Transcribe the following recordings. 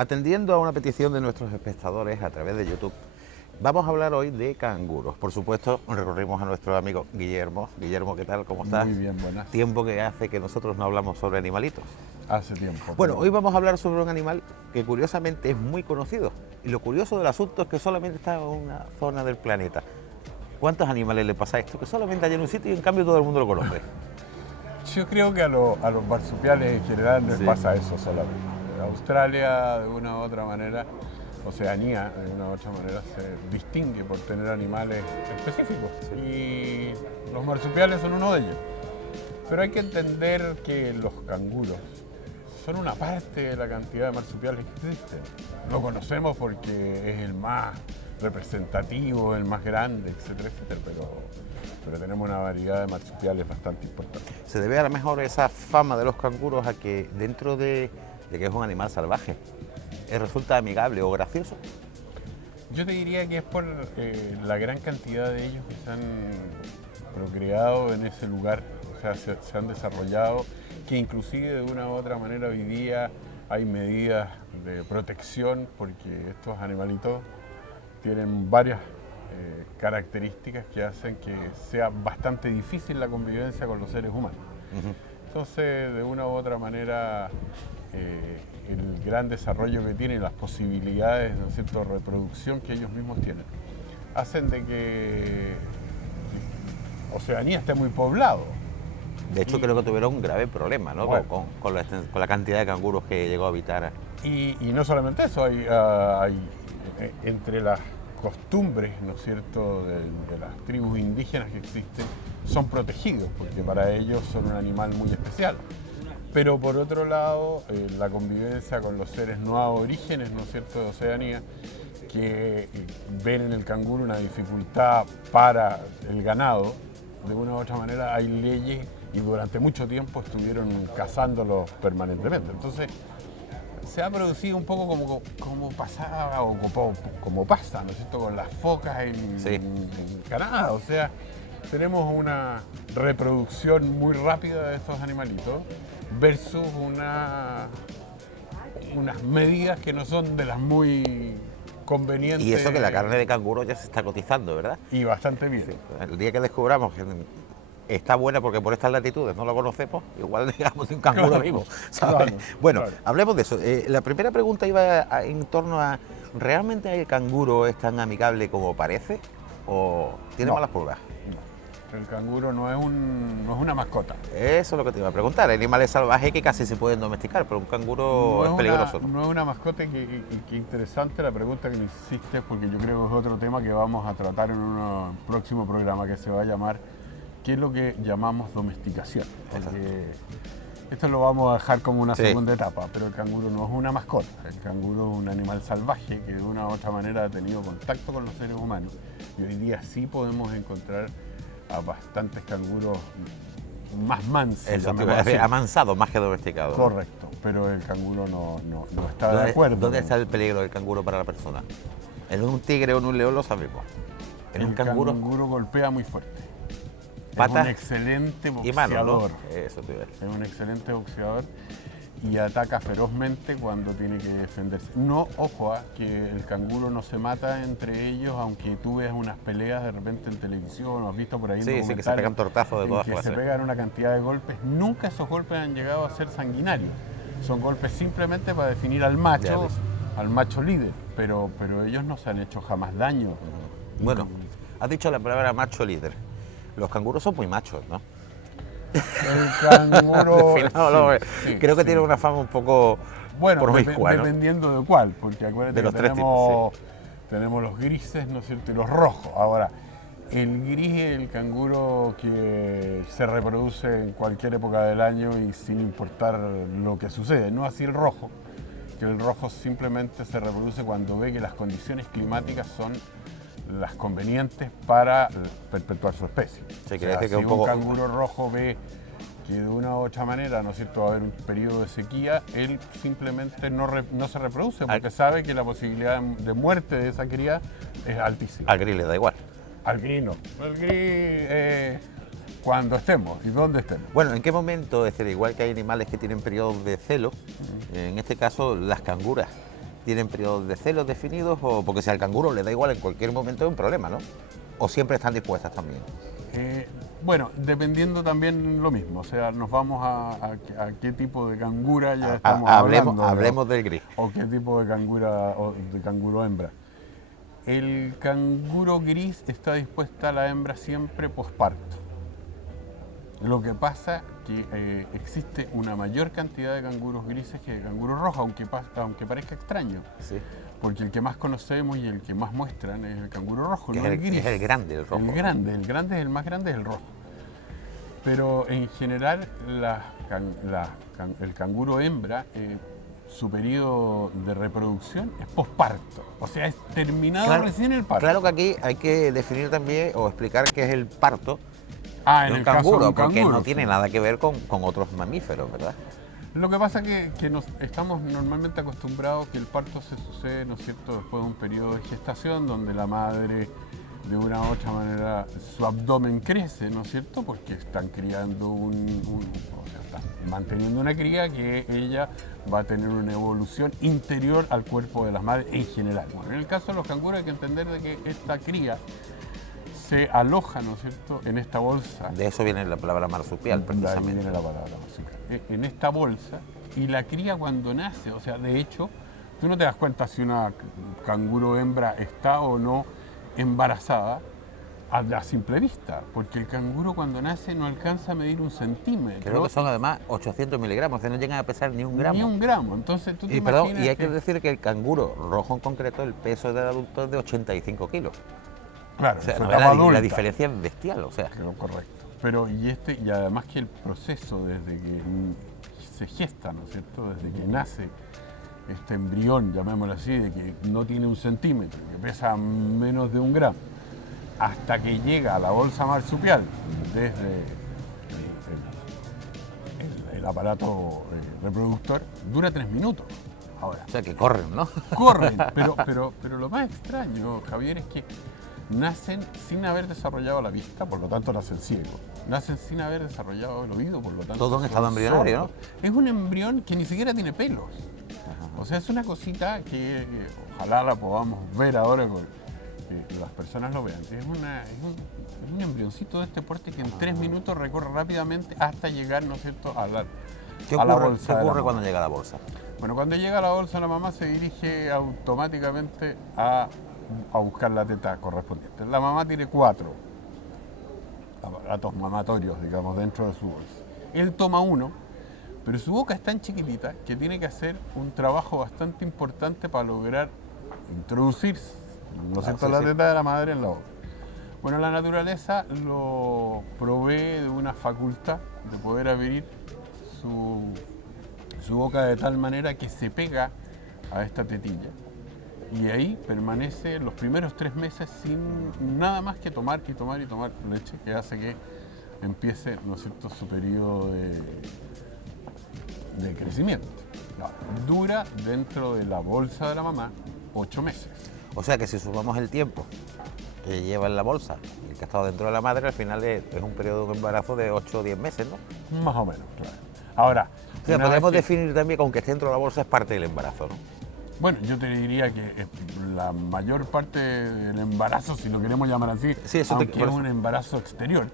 Atendiendo a una petición de nuestros espectadores a través de YouTube, vamos a hablar hoy de canguros. Por supuesto, recurrimos a nuestro amigo Guillermo. Guillermo, ¿qué tal? ¿Cómo estás? Muy bien, buenas. Tiempo que hace que nosotros no hablamos sobre animalitos. Hace tiempo. Bueno, hoy vamos a hablar sobre un animal que curiosamente es muy conocido. Y lo curioso del asunto es que solamente está en una zona del planeta. ¿Cuántos animales le pasa esto? Que solamente hay en un sitio y en cambio todo el mundo lo conoce. Yo creo que a los marsupiales en general les pasa eso solamente. Australia, de una u otra manera, Oceanía, de una u otra manera, se distingue por tener animales específicos. Y los marsupiales son uno de ellos. Pero hay que entender que los canguros son una parte de la cantidad de marsupiales que existen. Lo conocemos porque es el más representativo, el más grande, etcétera, etcétera, pero tenemos una variedad de marsupiales bastante importante. Se debe a lo mejor esa fama de los canguros a que dentro de que es un animal salvaje, resulta amigable o gracioso. Yo te diría que es por la gran cantidad de ellos que se han procreado en ese lugar, o sea, se han desarrollado, que inclusive de una u otra manera hoy día hay medidas de protección porque estos animalitos tienen varias características que hacen que sea bastante difícil la convivencia con los seres humanos. Entonces, de una u otra manera, el gran desarrollo que tienen, las posibilidades, ¿no es cierto?, de reproducción que ellos mismos tienen, hacen de que Oceanía esté muy poblado. De hecho, creo que tuvieron un grave problema, ¿no? Bueno, con la cantidad de canguros que llegó a habitar. Y no solamente eso, hay entre las costumbres, ¿no es cierto?, de las tribus indígenas que existen, son protegidos, porque para ellos son un animal muy especial. Pero por otro lado, la convivencia con los seres no aborígenes, ¿no es cierto?, de Oceanía, que ven en el canguro una dificultad para el ganado, de una u otra manera hay leyes y durante mucho tiempo estuvieron cazándolos permanentemente. Entonces, se ha producido un poco como pasaba o como pasa, ¿no es cierto?, con las focas en Canadá. O sea, tenemos una reproducción muy rápida de estos animalitos versus unas medidas que no son de las muy convenientes. Y eso que la carne de canguro ya se está cotizando, ¿verdad? Y bastante bien. Sí. El día que descubramos que está buena porque por estas latitudes no lo conocemos, igual digamos de un canguro vivo, ¿sabes? Claro, bueno, claro. hablemos de eso. La primera pregunta iba en torno a, ¿realmente el canguro es tan amigable como parece o tiene malas pulgas? No. El canguro no es una mascota. Eso es lo que te iba a preguntar. Hay animales salvajes que casi se pueden domesticar, pero un canguro es peligroso. No es una mascota, que interesante la pregunta que me hiciste, porque yo creo que es otro tema que vamos a tratar en un próximo programa que se va a llamar ¿qué es lo que llamamos domesticación? Porque esto lo vamos a dejar como una segunda etapa, pero el canguro no es una mascota. El canguro es un animal salvaje que de una u otra manera ha tenido contacto con los seres humanos. Y hoy día sí podemos encontrar a bastantes canguros más mansos. Amansado más que domesticado. Correcto, pero el canguro no está de acuerdo. ¿Dónde está el peligro del canguro para la persona? En un tigre o en un león lo sabemos. En un canguro golpea muy fuerte. Patas es un excelente boxeador. Y manos, ¿no? Eso te iba a decir. Es un excelente boxeador y ataca ferozmente cuando tiene que defenderse. No, ojo, que el canguro no se mata entre ellos, aunque tú veas unas peleas de repente en televisión o has visto por ahí sí, que se pegan tortazos de todas clases. clases. Se pegan una cantidad de golpes. Nunca esos golpes han llegado a ser sanguinarios. Son golpes simplemente para definir al macho líder, pero ellos no se han hecho jamás daño. Bueno, has dicho la palabra macho líder. Los canguros son muy machos, ¿no? El canguro... creo que tiene una fama un poco promiscua, ¿no? Dependiendo de cuál, porque acuérdate de los que tres tipos, tenemos los grises, ¿no es cierto?, y los rojos. Ahora, el gris es el canguro que se reproduce en cualquier época del año y sin importar lo que sucede. No así el rojo, que el rojo simplemente se reproduce cuando ve que las condiciones climáticas son las convenientes para perpetuar su especie. Sí, o sea, si un canguro rojo ve que de una u otra manera, ¿no es cierto?, va a haber un periodo de sequía, él simplemente no se reproduce porque sabe que la posibilidad de muerte de esa cría es altísima. Al gris le da igual. Al gris no. El gris cuando estemos y dónde estemos. Bueno, ¿en qué momento, igual que hay animales que tienen periodos de celo, en este caso las canguras, ¿Tienen periodos de celos definidos? O porque si al canguro le da igual en cualquier momento es un problema, ¿no? ¿O siempre están dispuestas también? Bueno, dependiendo también lo mismo, o sea, nos vamos a qué tipo de cangura ya estamos hablando. Hablemos del gris. O qué tipo de cangura o de canguro hembra. El canguro gris está dispuesta a la hembra siempre posparto. Lo que pasa que existe una mayor cantidad de canguros grises que de canguros rojos, aunque parezca extraño. Sí. Porque el que más conocemos y el que más muestran es el canguro rojo, no el gris. Es el grande, el rojo. El grande es el más grande, es el rojo. Pero en general el canguro hembra, su periodo de reproducción es posparto. O sea, es terminado recién el parto. Claro que aquí hay que definir también o explicar qué es el parto en de un el caso canguro, de un porque canguro, no tiene nada que ver con otros mamíferos, ¿verdad? Lo que pasa es que estamos normalmente acostumbrados que el parto se sucede, ¿no es cierto?, después de un periodo de gestación donde la madre, de una u otra manera, su abdomen crece, ¿no es cierto?, porque están criando o sea, están manteniendo una cría que ella va a tener una evolución interior al cuerpo de las madres en general. Bueno, en el caso de los canguros hay que entender de que esta cría se aloja, ¿no es cierto?, en esta bolsa. De eso viene la palabra marsupial, precisamente. De ahí viene la palabra marsupial. En esta bolsa, y la cría cuando nace, o sea, de hecho, tú no te das cuenta si una canguro hembra está o no embarazada a simple vista, porque el canguro cuando nace no alcanza a medir 1 centímetro. Creo que son además 800 miligramos, o sea, no llegan a pesar ni un gramo. Ni un gramo, entonces tú te Y, perdón, imaginas y hay que decir que el canguro rojo en concreto, el peso del adulto es de 85 kilos. Claro, O sea, eso no, etapa la adulta. diferencia es bestial, o sea. Lo correcto. Pero y además que el proceso desde que se gesta, ¿no es cierto?, desde que nace este embrión, llamémoslo así, de que no tiene 1 centímetro, que pesa menos de 1 gramo, hasta que llega a la bolsa marsupial, desde el aparato reproductor, dura 3 minutos. Ahora, O sea, que corren, ¿no? corren, pero lo más extraño, Javier, es que nacen sin haber desarrollado la vista, por lo tanto nacen ciegos. Nacen sin haber desarrollado el oído, por lo tanto. Todo en estado son embrionario, sordos. Es un embrión que ni siquiera tiene pelos. O sea, es una cosita que ojalá la podamos ver ahora, que las personas lo vean. Es un embrioncito de este porte que en 3 minutos recorre rápidamente hasta llegar, ¿no es cierto?, a la bolsa. ¿Qué ocurre cuando llega a la bolsa? Bueno, cuando llega a la bolsa, la mamá se dirige automáticamente a buscar la teta correspondiente. La mamá tiene 4 aparatos mamatorios, digamos, dentro de su bolsa. Él toma uno, pero su boca es tan chiquitita que tiene que hacer un trabajo bastante importante para lograr introducir, ¿no es cierto?, la teta de la madre en la boca. Bueno, la naturaleza lo provee de una facultad de poder abrir su boca de tal manera que se pega a esta tetilla. Y ahí permanece los primeros 3 meses sin nada más que tomar y tomar y tomar leche, que hace que empiece, ¿no es cierto?, su periodo de crecimiento. Ahora, dura dentro de la bolsa de la mamá 8 meses. O sea que si sumamos el tiempo que lleva en la bolsa y el que ha estado dentro de la madre, al final es un periodo de embarazo de 8 o 10 meses, ¿no? Más o menos, claro. Ahora, o sea, podemos definir también que aunque esté dentro de la bolsa es parte del embarazo, ¿no? Bueno, yo te diría que la mayor parte del embarazo, si lo queremos llamar así, sí, aunque es un embarazo exterior,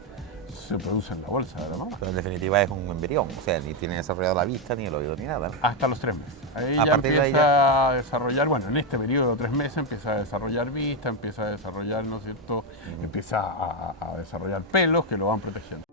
se produce en la bolsa de la mamá. Pero en definitiva es un embrión, o sea, ni tiene desarrollado la vista, ni el oído, ni nada, ¿no? Hasta los 3 meses. Ahí a ya partir empieza de ahí ya... a desarrollar, bueno, en este periodo de 3 meses empieza a desarrollar vista, empieza a desarrollar, ¿no es cierto?, empieza a desarrollar pelos que lo van protegiendo.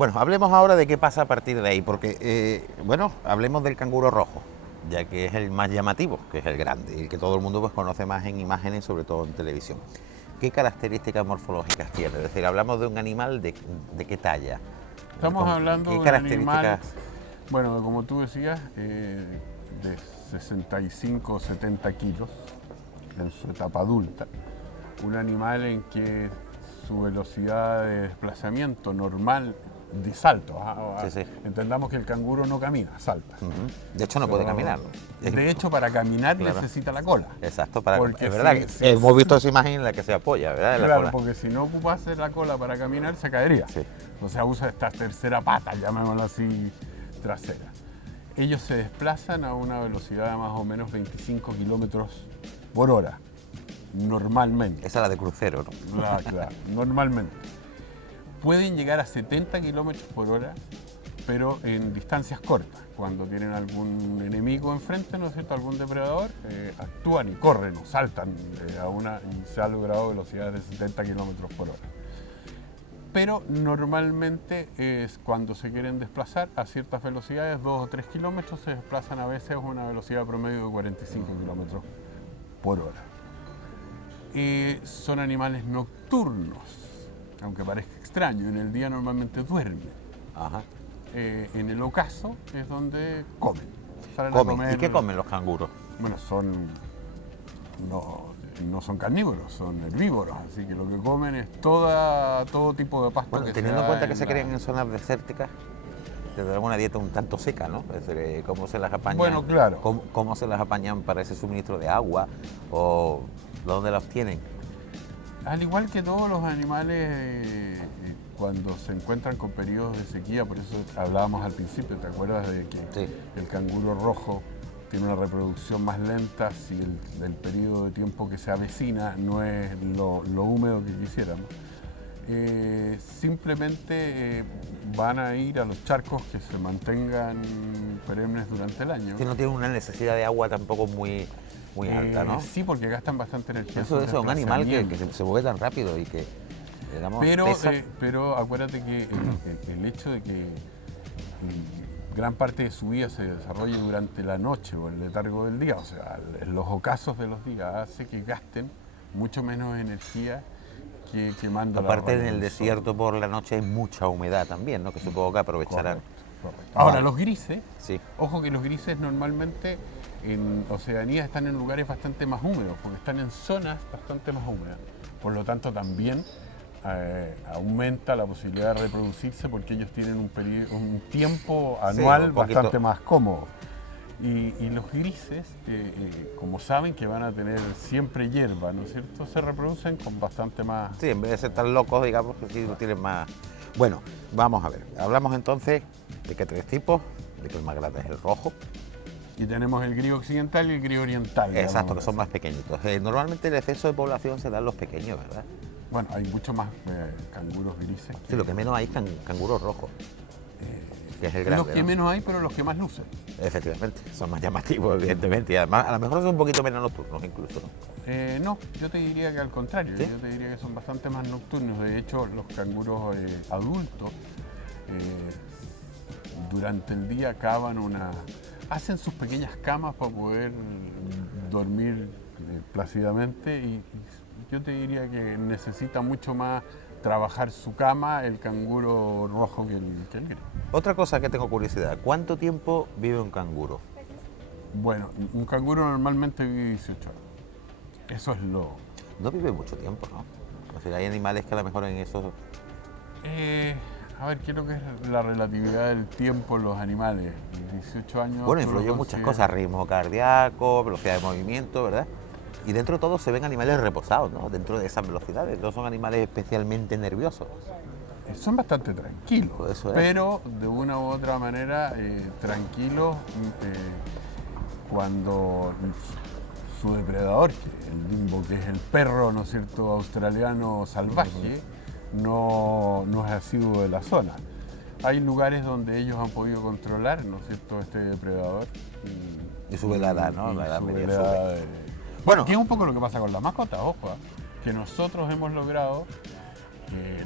Bueno, hablemos ahora de qué pasa a partir de ahí, porque, bueno, hablemos del canguro rojo, ya que es el más llamativo, que es el grande, el que todo el mundo pues conoce más en imágenes, sobre todo en televisión. ¿Qué características morfológicas tiene? Es decir, hablamos de un animal de qué talla. Estamos hablando ¿Qué de un características? animal, bueno, como tú decías, de 65 o 70 kilos en su etapa adulta. Un animal en que su velocidad de desplazamiento normal de salto. Sí. Entendamos que el canguro no camina, salta. De hecho, no puede caminar. De hecho, para caminar Claro. necesita la cola. Exacto, Porque es verdad, si- hemos visto esa imagen en la que se apoya, ¿verdad? En la Claro, cola. porque si no ocupase la cola para caminar, se caería. Sí. O sea, usa esta tercera pata, llamémosla así, trasera. Ellos se desplazan a una velocidad de más o menos 25 kilómetros por hora, normalmente. Esa es la de crucero, ¿no? Claro, normalmente. Pueden llegar a 70 kilómetros por hora, pero en distancias cortas. Cuando tienen algún enemigo enfrente, ¿no es cierto?, algún depredador, actúan y corren o saltan y se ha logrado velocidades de 70 kilómetros por hora. Pero normalmente es cuando se quieren desplazar a ciertas velocidades, 2 o 3 kilómetros, se desplazan a veces a una velocidad promedio de 45 kilómetros por hora. Son animales nocturnos, aunque parezca extraño, en el día normalmente duermen. Ajá. En el ocaso es donde comen. Salen a Comen. comer. ¿Y qué comen los canguros? Bueno, no son carnívoros, son herbívoros, así que lo que comen es todo tipo de pasto. Bueno, que teniendo en da cuenta que en se la- crían en zonas desérticas, tendrán una dieta un tanto seca, ¿no? Es decir, ¿cómo se las apañan? Bueno, claro. ¿Cómo se las apañan para ese suministro de agua? ¿O dónde las obtienen? Al igual que todos los animales, cuando se encuentran con periodos de sequía, por eso hablábamos al principio, ¿te acuerdas de que Sí. el canguro rojo tiene una reproducción más lenta si el periodo de tiempo que se avecina no es lo húmedo que quisiéramos? Simplemente van a ir a los charcos que se mantengan perennes durante el año. Que no tienen una necesidad de agua tampoco muy alta, ¿no? Sí, porque gastan bastante energía. Eso es un animal que desplazamiento. se mueve tan rápido y que, digamos, Pero, pesa. pero acuérdate que el hecho de que gran parte de su vida se desarrolle durante la noche o el letargo del día, o sea, los ocasos de los días, hace que gasten mucho menos energía que quemando Aparte la en rayos el del sol. desierto por la noche hay mucha humedad también, ¿no? Que supongo que aprovecharán. Correcto. Ahora, Vale. los grises, Sí. ojo que los grises normalmente en Oceanía están en lugares bastante más húmedos, porque están en zonas bastante más húmedas. Por lo tanto, también aumenta la posibilidad de reproducirse porque ellos tienen un tiempo anual un poquito. bastante más cómodo. Y los grises, como saben que van a tener siempre hierba, ¿no es cierto?, se reproducen con bastante más... Sí, en vez de ser tan locos, digamos, que sí tienen más... Bueno, vamos a ver. Hablamos entonces de que hay 3 tipos, de que el más grande es el rojo. Y tenemos el grillo occidental y el grillo oriental. Exacto, digamos. que son más pequeñitos. Normalmente el exceso de población se da en los pequeños, ¿verdad? Bueno, hay mucho más canguros grises. Sí, lo que menos hay es canguros rojos, que es el grande, Los que ¿no? menos hay, pero los que más lucen. Efectivamente, son más llamativos, evidentemente, y además a lo mejor son un poquito menos nocturnos incluso, ¿no? No, yo te diría que al contrario, ¿Sí? yo te diría que son bastante más nocturnos. De hecho, los canguros adultos durante el día hacen sus pequeñas camas para poder dormir plácidamente y yo te diría que necesita mucho más trabajar su cama el canguro rojo que el gris. Otra cosa que tengo curiosidad, ¿cuánto tiempo vive un canguro? Bueno, un canguro normalmente vive 18 horas. Eso es lo... No vive mucho tiempo, ¿no? O sea, hay animales que a lo mejor en eso... A ver, ¿qué es lo que es la relatividad del tiempo en los animales? 18 años... Bueno, ¿tú lo influyen muchas consideras? cosas, ritmo cardíaco, velocidad de movimiento, ¿verdad? Y dentro de todo se ven animales reposados, ¿no? Dentro de esas velocidades, no son animales especialmente nerviosos. Son bastante tranquilos, Eso es. pero de una u otra manera tranquilos cuando su depredador, que el bimbo, que es el perro, ¿no es cierto?, australiano salvaje, no es asiduo de la zona. Hay lugares donde ellos han podido controlar, ¿no es cierto?, este depredador. Y su velada, ¿no? y La edad su media velada Bueno, que es un poco lo que pasa con las mascotas, ojo, que nosotros hemos logrado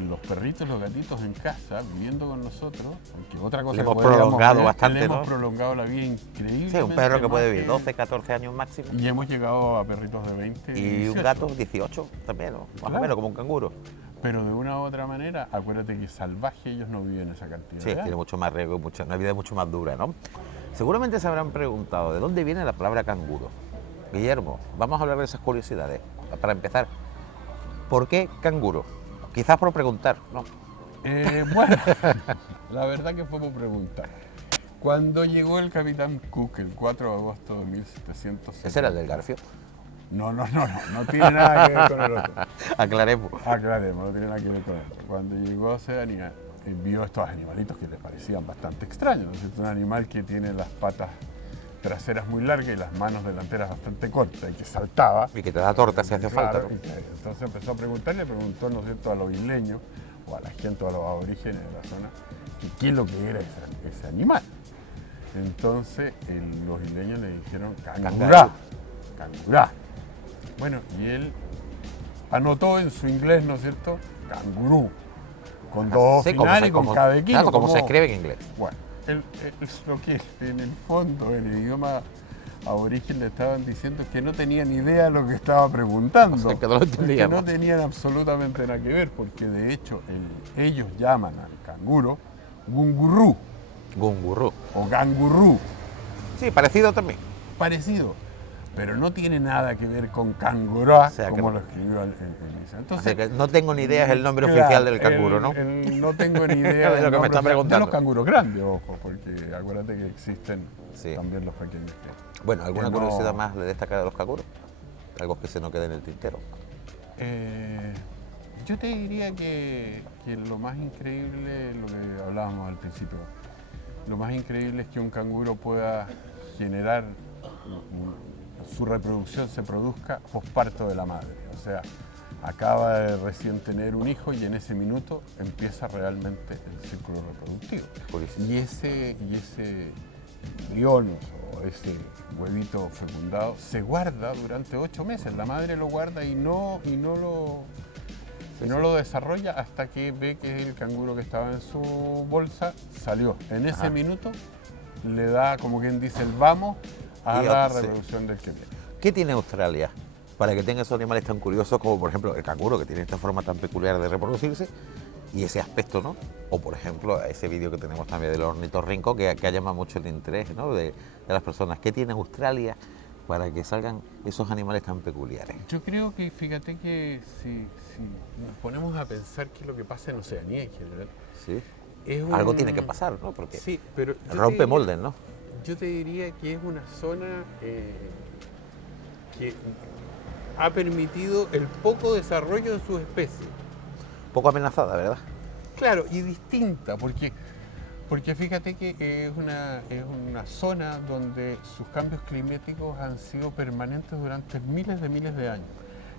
los perritos, los gatitos en casa, viviendo con nosotros, aunque otra cosa le hemos que podríamos prolongado ver, bastante, le ¿no? hemos prolongado la vida increíble. Sí, un perro que puede vivir 12, 14 años máximo. Y hemos llegado a perritos de 20 Y 18. un gato 18 también, ¿no? Más Claro. o menos como un canguro. Pero de una u otra manera, acuérdate que salvaje ellos no viven esa cantidad Sí, de años. tiene mucho más riesgo, una vida mucho más dura, ¿no? Seguramente se habrán preguntado de dónde viene la palabra canguro. Guillermo, vamos a hablar de esas curiosidades. Para empezar, ¿por qué canguro? Quizás por preguntar, ¿no? Bueno, la verdad que fue por preguntar. Cuando llegó el capitán Cook el 4 de agosto de 1760... ¿Ese era el del Garfio? No tiene nada que ver con el otro. Aclaremos. Aclaremos, no tiene nada que ver con el otro. Cuando llegó a Oceanía, vio estos animalitos que le parecían bastante extraños, ¿no es cierto? Un animal que tiene las patas traseras muy largas y las manos delanteras bastante cortas y que saltaba. Y que te da torta si hace falta, ¿no? Entonces empezó a preguntar, le preguntó, ¿no es cierto?, a los isleños o a la gente, o a los aborígenes de la zona, que qué es lo que era ese animal. Entonces los isleños le dijeron cangurá, cangurá. Bueno, y él anotó en su inglés, ¿no es cierto?, cangurú, con dos finales y con cada equipo. Claro, como se escribe en inglés. Bueno, es lo que en el fondo, en el idioma aborigen, le estaban diciendo que no tenían idea de lo que estaba preguntando. O sea, que no lo entendíamos. Que no tenían absolutamente nada que ver, porque de hecho ellos llaman al canguro gungurú Gungurú. o gangurú, Sí, parecido también. parecido, pero no tiene nada que ver con cangurá, O sea, como que lo escribió el Lisa. O Entonces, sea que no tengo ni idea, es el nombre claro, oficial del canguro, ¿no? No tengo ni idea De lo que me del nombre está oficial preguntando. de los canguros grandes, ojo, porque acuérdate que existen Sí. también los pequeños. Bueno, ¿alguna que no- curiosidad más de destacar de los canguros? Algo que se nos quede en el tintero. Yo te diría que lo más increíble, lo que hablábamos al principio, lo más increíble es que un canguro pueda generar, su reproducción se produzca posparto de la madre. O sea, acaba de recién tener un hijo y en ese minuto empieza realmente el círculo reproductivo. Curioso. Y ese embrión o ese huevito fecundado se guarda durante 8 meses. La madre lo guarda y no lo desarrolla hasta que ve que el canguro que estaba en su bolsa salió. En ese minuto le da, como quien dice, el vamos a Y la sí. reproducción del que viene. ¿Qué tiene Australia para que tenga esos animales tan curiosos como, por ejemplo, el canguro, que tiene esta forma tan peculiar de reproducirse y ese aspecto, ¿no? O, por ejemplo, ese vídeo que tenemos también del ornitorrinco que ha llamado mucho el interés, ¿no?, de las personas. ¿Qué tiene Australia para que salgan esos animales tan peculiares? Yo creo que, fíjate que si nos ponemos a pensar qué es lo que pasa en Oceanía en general, Sí. es Algo tiene que pasar, ¿no? Porque Sí, pero yo rompe te diría- moldes, ¿no? Yo te diría que es una zona que ha permitido el poco desarrollo de sus especies. Poco amenazada, ¿verdad? Claro, y distinta, porque fíjate que es una zona donde sus cambios climáticos han sido permanentes durante miles de años.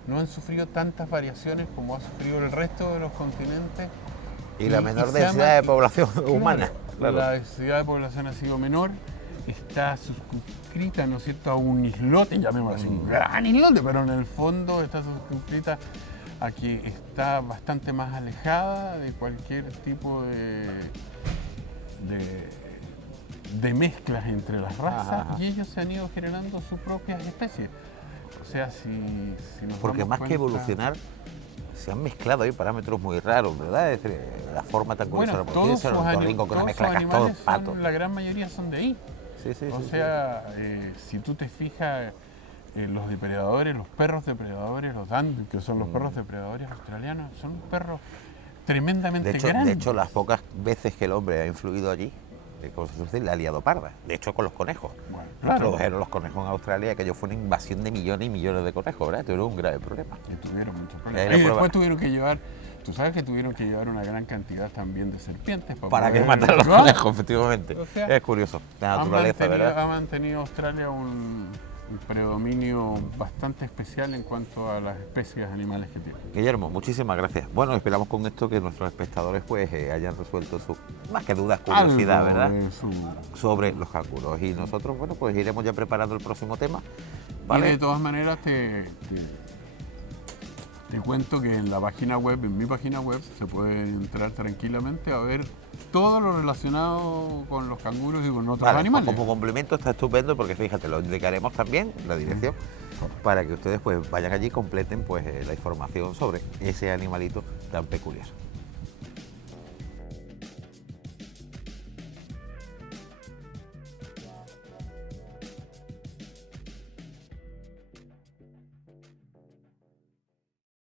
No han sufrido tantas variaciones como ha sufrido el resto de los continentes. Y la menor se ha densidad de manti- población Claro, humana. Claro. La densidad de población ha sido menor, está suscrita, ¿no es cierto?, a un islote, llamémoslo así, un gran islote, pero en el fondo está suscrita a que está bastante más alejada de cualquier tipo de mezclas entre las razas, Ajá. y ellos se han ido generando sus propias especies. O sea, si nos Porque damos más que cuenta- evolucionar, se han mezclado ahí parámetros muy raros, ¿verdad? Es decir, la forma tan curiosa Bueno, de todos reproducirse, sus, el ornitorrinco con una todos mezcla sus de castor, animales, pato. la gran mayoría son de ahí. Sí, sí, O sí, sea, si tú te fijas, los depredadores, los perros depredadores, los dandy, que son los perros depredadores australianos, son perros tremendamente De grandes. hecho, las pocas veces que el hombre ha influido allí, como se suele decir, le ha liado parda. De hecho, con los conejos. Bueno, Nos claro. produjeron los conejos en Australia, que ello fue una invasión de millones y millones de conejos, ¿verdad? Tuvieron un grave problema. Y tuvieron muchos Ahí problemas. la Y prueba. después tuvieron que llevar, tú sabes que tuvieron que llevar una gran cantidad también de serpientes Para que poder- mataran a los ¿no? conejos, efectivamente. O sea, Es curioso, la naturaleza, ¿verdad? Ha mantenido Australia un predominio bastante especial en cuanto a las especies animales que tiene. Guillermo, muchísimas gracias. Bueno, esperamos con esto que nuestros espectadores pues hayan resuelto su, más que dudas, curiosidad, Algo ¿verdad? de su- Sobre los canguros. Y nosotros, bueno, pues iremos ya preparando el próximo tema. Y ¿Vale? de todas maneras Te cuento que en la página web, en mi página web, se puede entrar tranquilamente a ver todo lo relacionado con los canguros y con otros Vale, animales. pues como complemento está estupendo porque fíjate, lo indicaremos también, la dirección, para que ustedes pues vayan allí y completen pues la información sobre ese animalito tan peculiar.